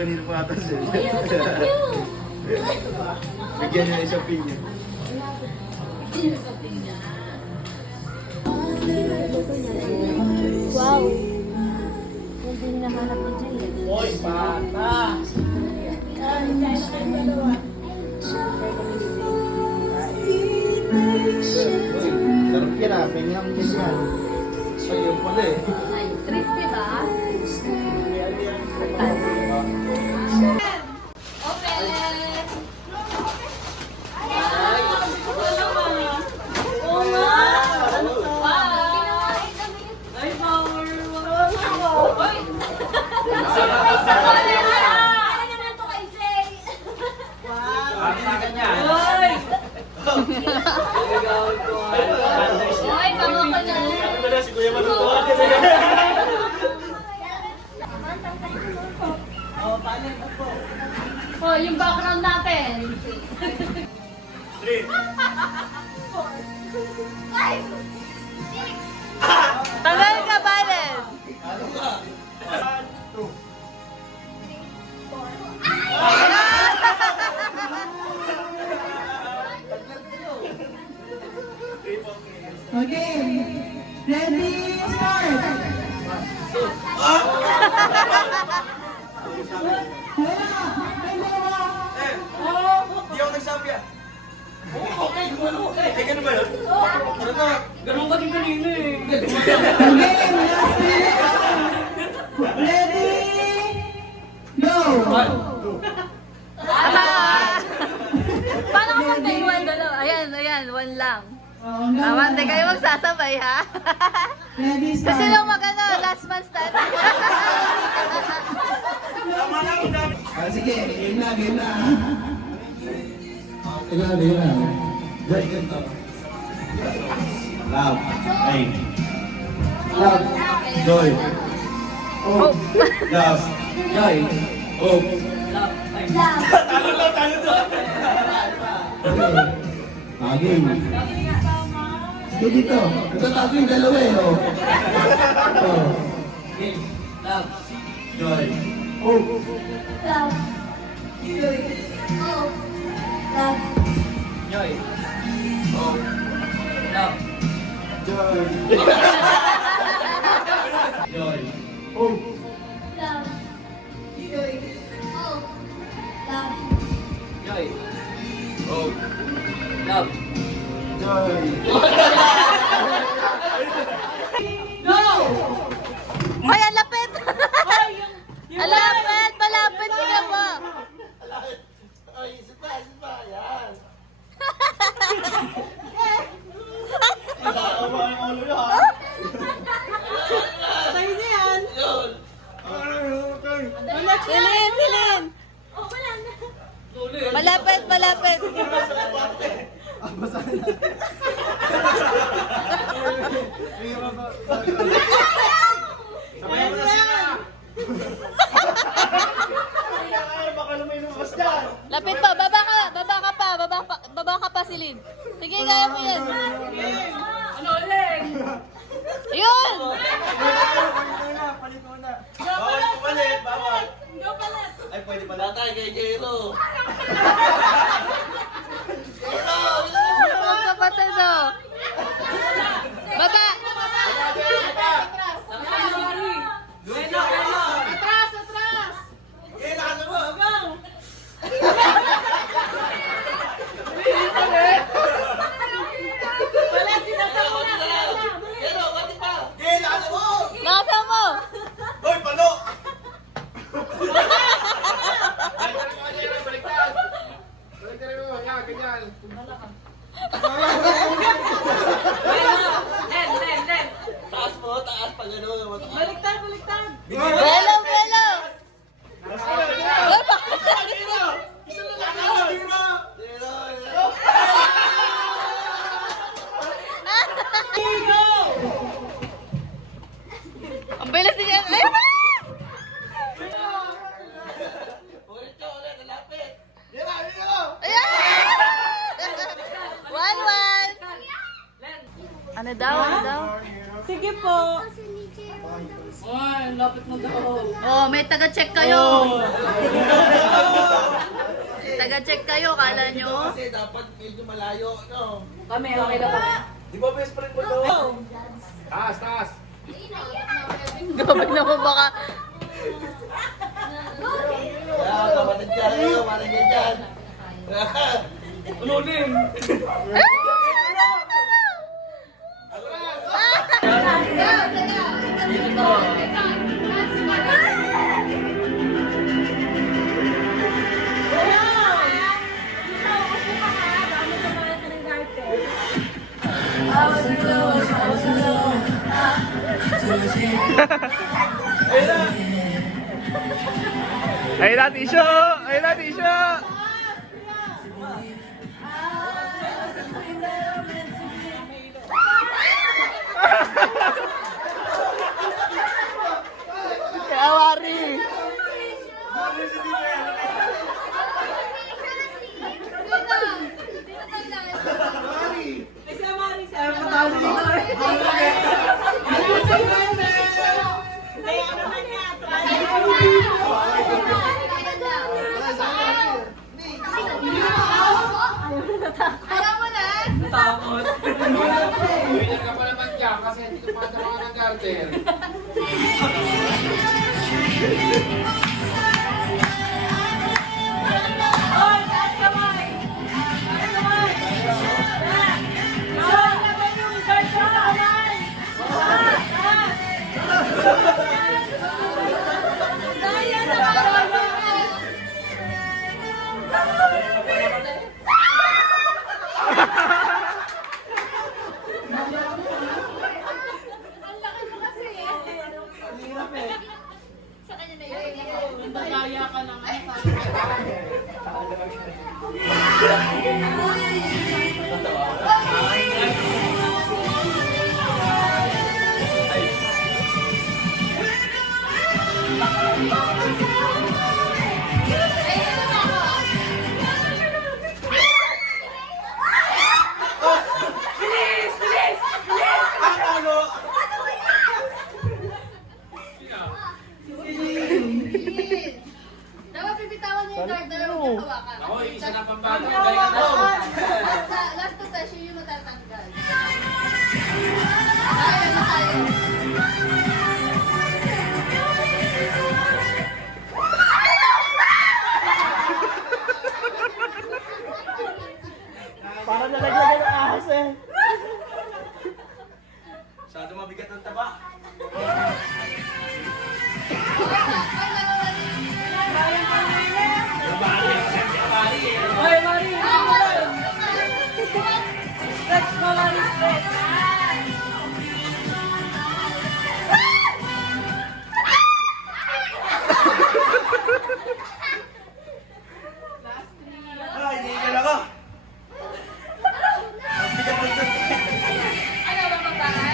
kanina pa ata sir. Bigyan niya isang pinya. Wow! Hindi hinahanap ni Jay. Hoy, bata! Sarap yan ah, penyang yan yan. Ayun pala eh. Crispy ba? Hoy, tama ka na. Ano na si Kuya matutuwa? Oh, yung background natin. 3. Tagal ka, Valen. 1, 2. Okay. Ready, start. Di ako nagsabi ah. Okay, gumano ka eh. Ganun ba yun? Ganun ka din kanina eh. Okay, last minute. Ready, go. Paano ka mag-take one? Ayan, ayan, one lang. Hindi kayo magsasabay, ha? Ready, start. Kasi lang magano, last man standing. Tama na ako dami. Sige, game na, game na. Game na. Love. Ay. Love. Joy. Oh. Love. Joy. Hope. Talo lang, talo lang. Game. Dito. Nagtatago yung dalawa eh. Oh. Joy. Joy. Joy. Joy. Joy. Hope. Love. Joy. Hoy, ang lapit! Ang lapit! Malapit sila mo! Ay, isa pa. Yan. Nakakawa ang ulo niya, ha? Tayo na yan. Silin! Silin! Malapit! Malapit! Ang basa na. Sabayan mo na sila. Baka naman lumabas dyan. Lapit pa! Baba ka! Baba ka pa! Baba ka pa, Silin! Sige, kaya mo yan! Ano ulit? Ayun! Palit muna. Bawal pumalit, bawal. Ay, pwede pala tayo kay Jero. Ang kapatid, oh! Baba! Eh, nakano mo? Jero, pati pa. Eh, nakano mo? Nasa mo! Hoy, palo! Taas mo, taas pa gano'n. Baliktad. Belo! Belo! Uy, bakit? Ang bilis niya! Ayun! Ayan! 1-1! Ano daw? Ano daw? Sige po. Ay, lapit mo daw. Oh, may taga-check kayo. Taga-check kayo, kala nyo? Kasi dapat medyo malayo. No? Kami, okay lang kami. Di ba best friend mo to? Taas, taas. Gabay naman baka. Kaya kapatid ka kayo, parang ganyan. Ununin. Ayun na, tissue! Ayun na, tissue! Kaya wari! Takot. Winner ka pa naman dyan kasi hindi ko pa natawa ng garter. Nagaya ka na nga. Dapat pipitawan niyo yung garter, huwag niyo hawakan. Ako, isa na pang bata. Galing ako. Last to touch, yun yung matatanggal. Tayo na tayo. Para nalaglagan ng ahas eh. Masyado mabigat ang taba. Ay, Mari! Stretch mo, Mari! Stretch! Ay, hinihingal ako. Ang bigat ng taba. Ano ba babae?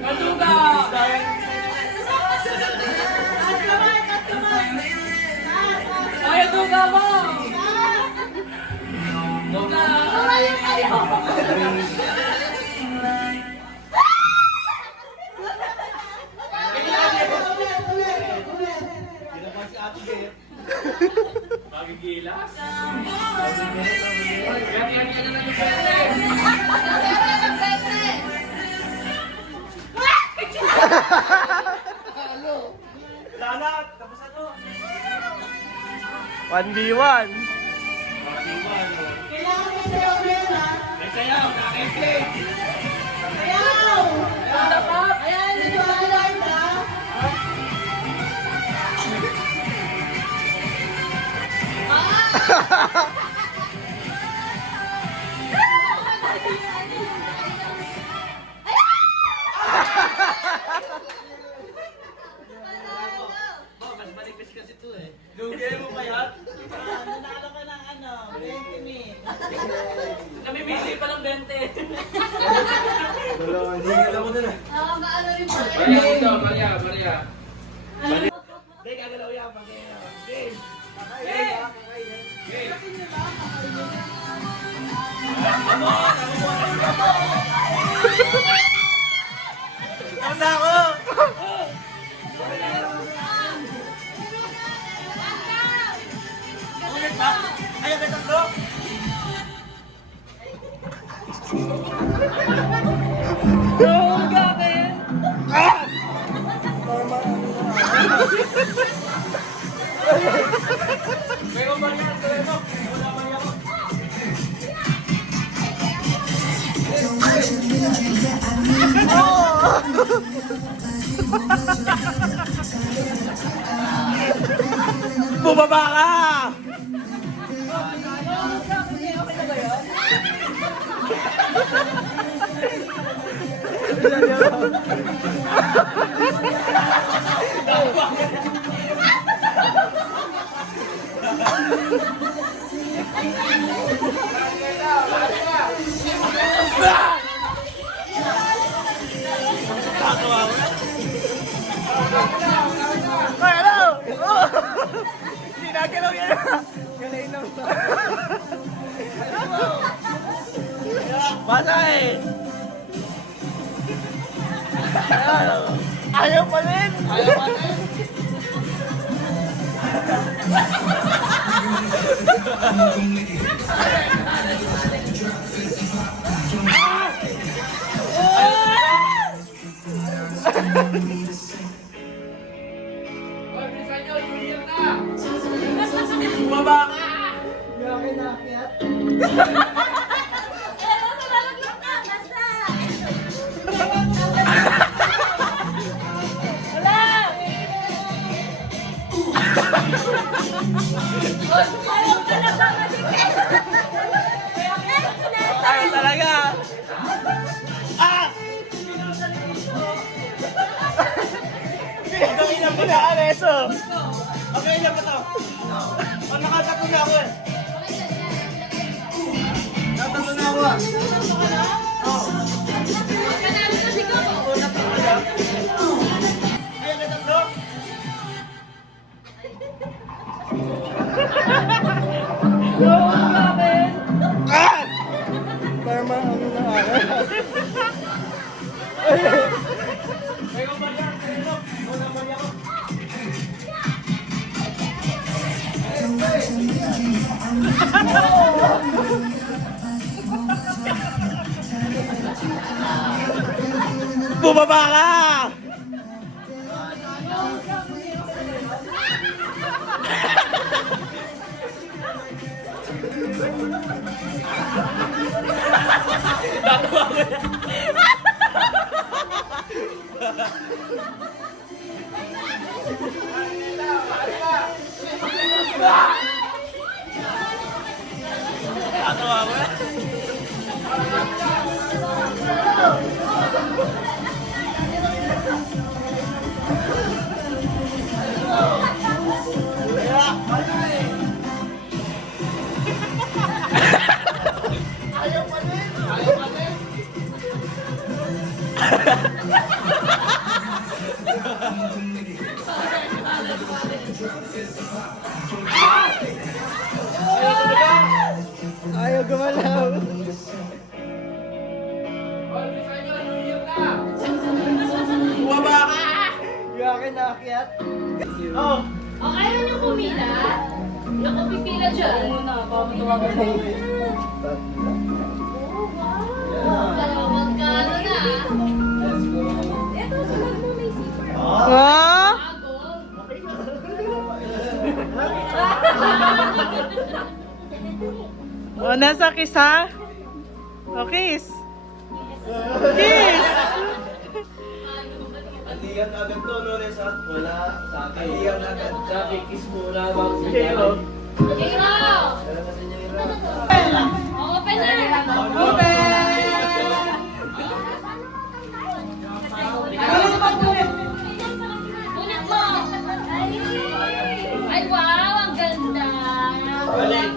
Matuga! Ay, tuga mo! Tuga! Ginawa si Ate Gayet. Magigilas? Yan na lang yung pwede. Wala na, tapos na to. 1v1. May sayaw, nakakipig. Mas manipis kasi to eh. Lugi mo pa yan? Nanalo ka ng ano, 20 minutes. Namimili pa ng 20. Wala, hinihingal ako dun ah. Nakakaano rin pala. Maria dito, Maria, Maria. Hindi, gagalaw yan. Game. Game. Game. Tapos na ako! Ulit ba? Ayaw ka tatlo? Pero Marian, tuloy mo. Wala Marian mo. Bumaba ka! Ay, ano? Oh! Ginagalaw yan. Galayin lang. Batay! Ayaw pa rin. Ayaw pa rin! Bumaba ka! Ayaw talaga! Ah! Hanggang ilan ba na? Areso! Hanggang ilan ba to? Oh, nakatatlo na ako eh. Nakatatlo na ako ah. Oo. Oo, natatlo na. Ayaw ka tatlo? Ah! Para maano na ako. Pero Marian, tuloy mo. Wala Marian mo. Bumaba ka! Tatawa ko yan. Tatawa ko yan. Ayaw pa rin! Ayaw pa rin! Ayaw gumalaw. Bumaba ka! Yung akin naakyat. Oh! O, ayaw niyo pumila? Naku, pipila dyan. Magkano na? Ito, sunod mo may zipper. Ah? O, nasa kisa? O, kiss. Kiss! Andiyan agad to, no, Nessa? Wala, sa akin. Andiyan agad. Sabi, kiss mo na ba? Jero. Jero! Salamat sa Jero. Open na! Bunot mo! Ay, wow! Ang ganda!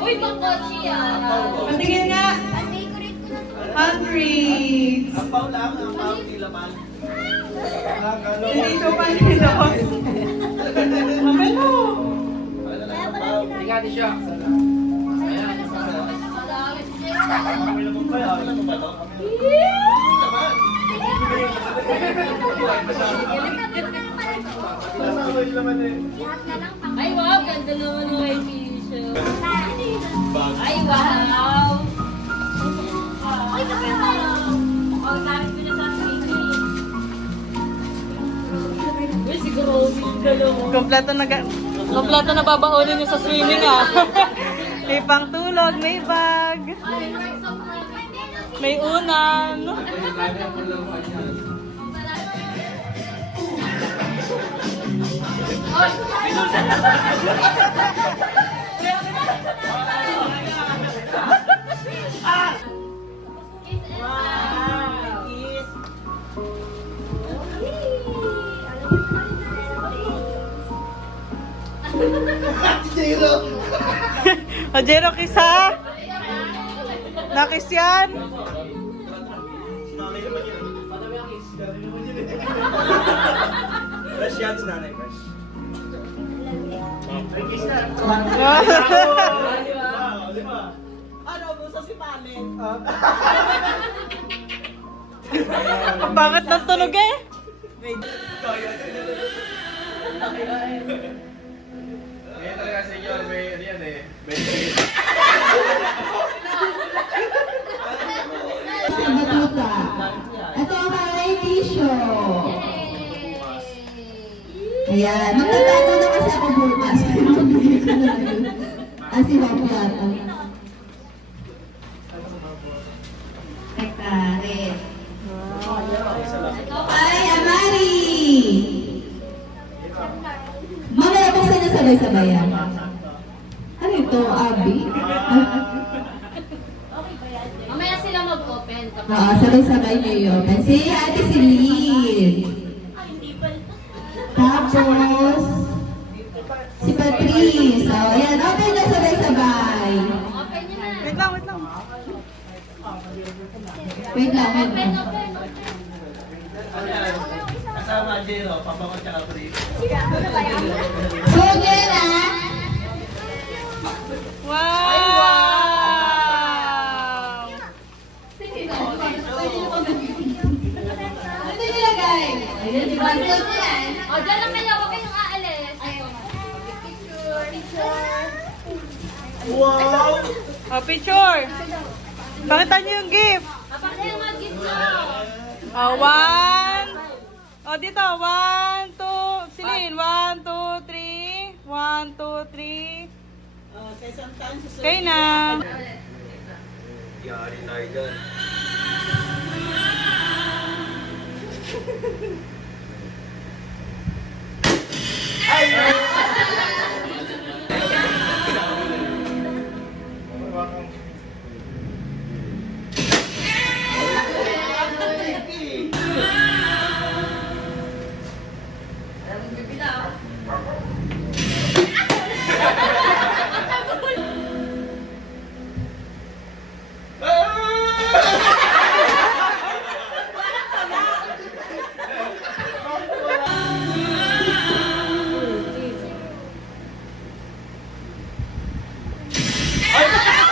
Uy, pangkotsi ah! Patingin nga. Hungry. Ang pao lang, ang pao, di laman. Dito pa nila. Mamelo. Tingnan siya. Kami naman pa, alam mo ba to? Ay, wow. Ganda naman ng may t-shirt. Ay, wow. Ay, ganda. Oh, gamit ko na sa swimming. Uy, siguro yung dalawa. Kompleto na babaunin niyo sa swimming ah. May pangtulog, may bag, may unan. O, Jero, kisa? Nakis yan? Sinanay naman yun. Sinanay naman yun. Fresh yan, sinanay, fresh. Ay, kiss na. Di ba? Ano, gusto si Palit? Ah. Bakit nang tunog eh? Ngayon talaga senyor, may ano yan eh. May Sa batuta. Ito ang mga t-shirt. Ayan. Magtatago na kasi ako bukas. Magbigay ko na lang yun. Si Wapo yata. Kakaret. Ay, Amari! Mamaya buksan niya sabay-sabay yan. Ano ito, Abby? Mamaya sila mag-open. Oo, sabay-sabay niyo yun. Si Ate Celine. Tapos, si Patrice. O, yan. Open na sabay-sabay. Open nyo na. Wait lang, wait lang. Wait lang, wait lang. Kasama Jero, papangon tsaka Pri. So, yan ah. Wow! Ano nilagay? O, dyan lang kayo. Huwag kayong aalis. Picture. Wow! O, picture. Pakita niyo yung gift. Kapag kayo mag-gift mo. O, one. O, dito. 1, 2. Celine, 1, 2, 3. 1, 2, 3. Okay na. Yari tayo dyan.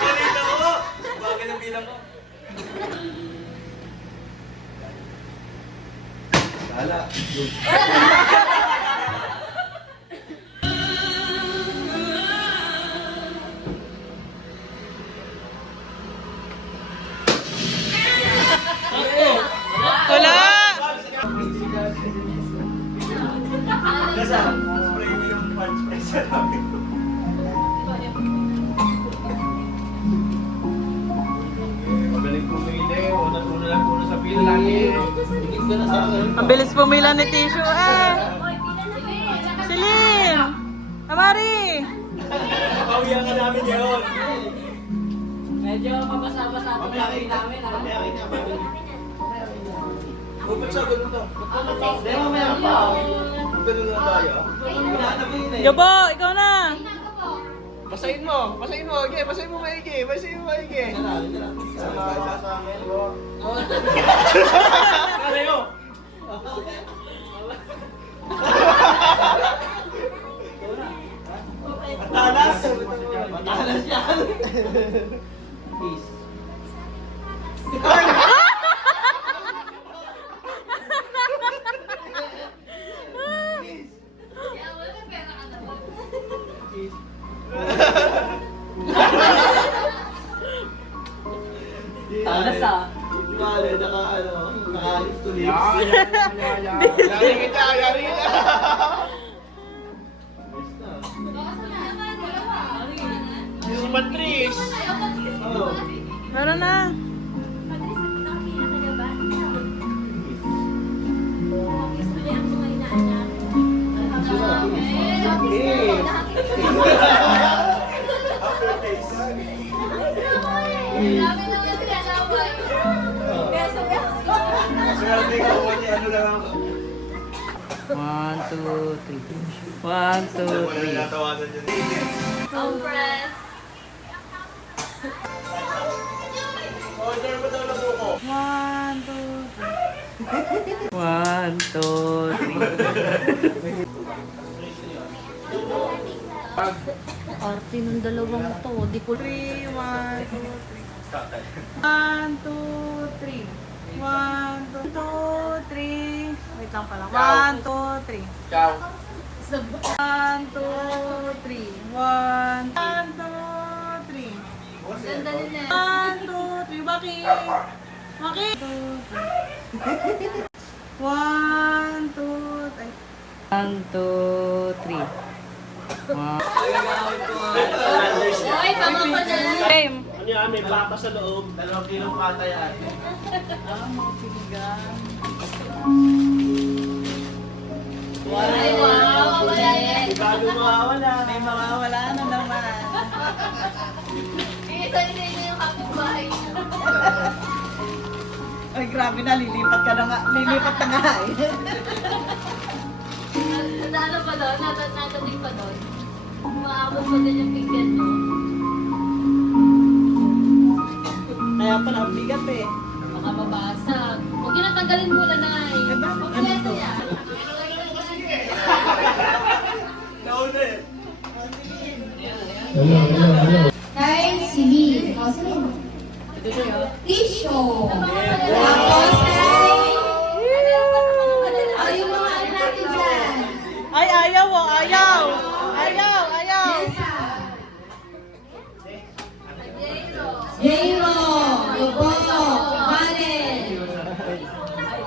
Ganito ko! Bagay ng bilang ko. Sala. Wala. Kasi, spray niyo yung punch spray sa namin. magaling pumili. Una lang puno sa pila lagi. Ang bilis pumila ni Tissue eh. Celine! Amari! Pawiyan ka namin yun. Medyo mabasa-basa ito namin ha. Bukod sa ganun to. Hindi, mamaya pa. Ganun na tayo. Hinahanap ko yun eh. Yobo, ikaw na! Basahin mo. Basahin mo. Okay, basahin mo maigi. Basahin mo maigi. Sama sa amin. Kalayo! Matalas! Matalas yan! Peace. Mali, naka-lips to lips. Yari kita, yari kita. Si Patrice. Oo. Meron na. Swerte ka, ano lang ako. 1, 2, 3. 1, 2, 3. Natawanan yun. Compress. Order mo daw na buko. 1, 2, 3. 1, 2, 3. Arte ng dalawang to. Di ko 3, 1, 2, 3. 1, 2, 3. 1, 2, 3. Wait lang pala. 1, 2, 3. Ciao. 1, 2, 3. 1, 2, 3. Ganda nila. 1, 2, 3. Bakit? Bakit? 1, 2, 3. 1, 2, 3. Ay, tama pa na. Game. Ano yan, may bata sa loob. 2 kilong pata yan. Ay, wow. Ulit. Bago mawawala. May mawawala na naman. Isa-isa yung kapitbahay. Ay, grabe na. Lilipat ka na nga. Lilipat na nga eh. Ano pa doon? Natating pa doon. Maabot pa din yung pigyan mo. Kaya pala, ang bigat eh. Baka mabasag. Huwag yun natanggalin muna na eh. Kompleto yan. Nauna eh. Kay Celine. O, Celine. Tisho. Tapos kay... O, yung mga ano natin dyan. Ay, ayaw oh. Ayaw. Ayaw. Ayaw. Jero. Yugo. Valen.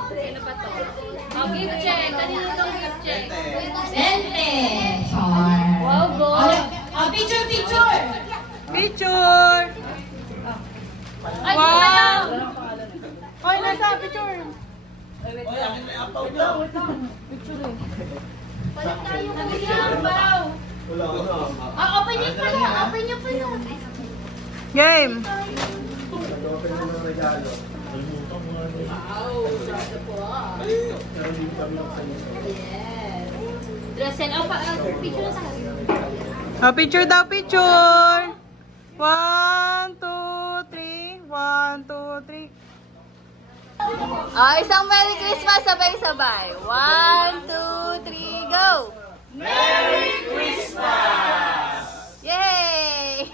Sino pa to? Oh, gift check. Kanino itong gift check? Sente. Char. Wow, boy. Picture, picture. Picture. Ay, Wow. wow. Ay, nasa picture. Oy, akin may apaw daw. Balik tayo kuya. Wow. Wala ko na. Open niyo pa yun. Open niyo pa yun. Game. Open mo ng regalo. Meron din kami ng sa'yo. Yes. Dressel. Picture na tayo. Picture daw, picture. 1, 2, 3. 1, 2, 3. Isang Merry Christmas sabay-sabay. 1, 2, 3, go! Merry Christmas! Yay!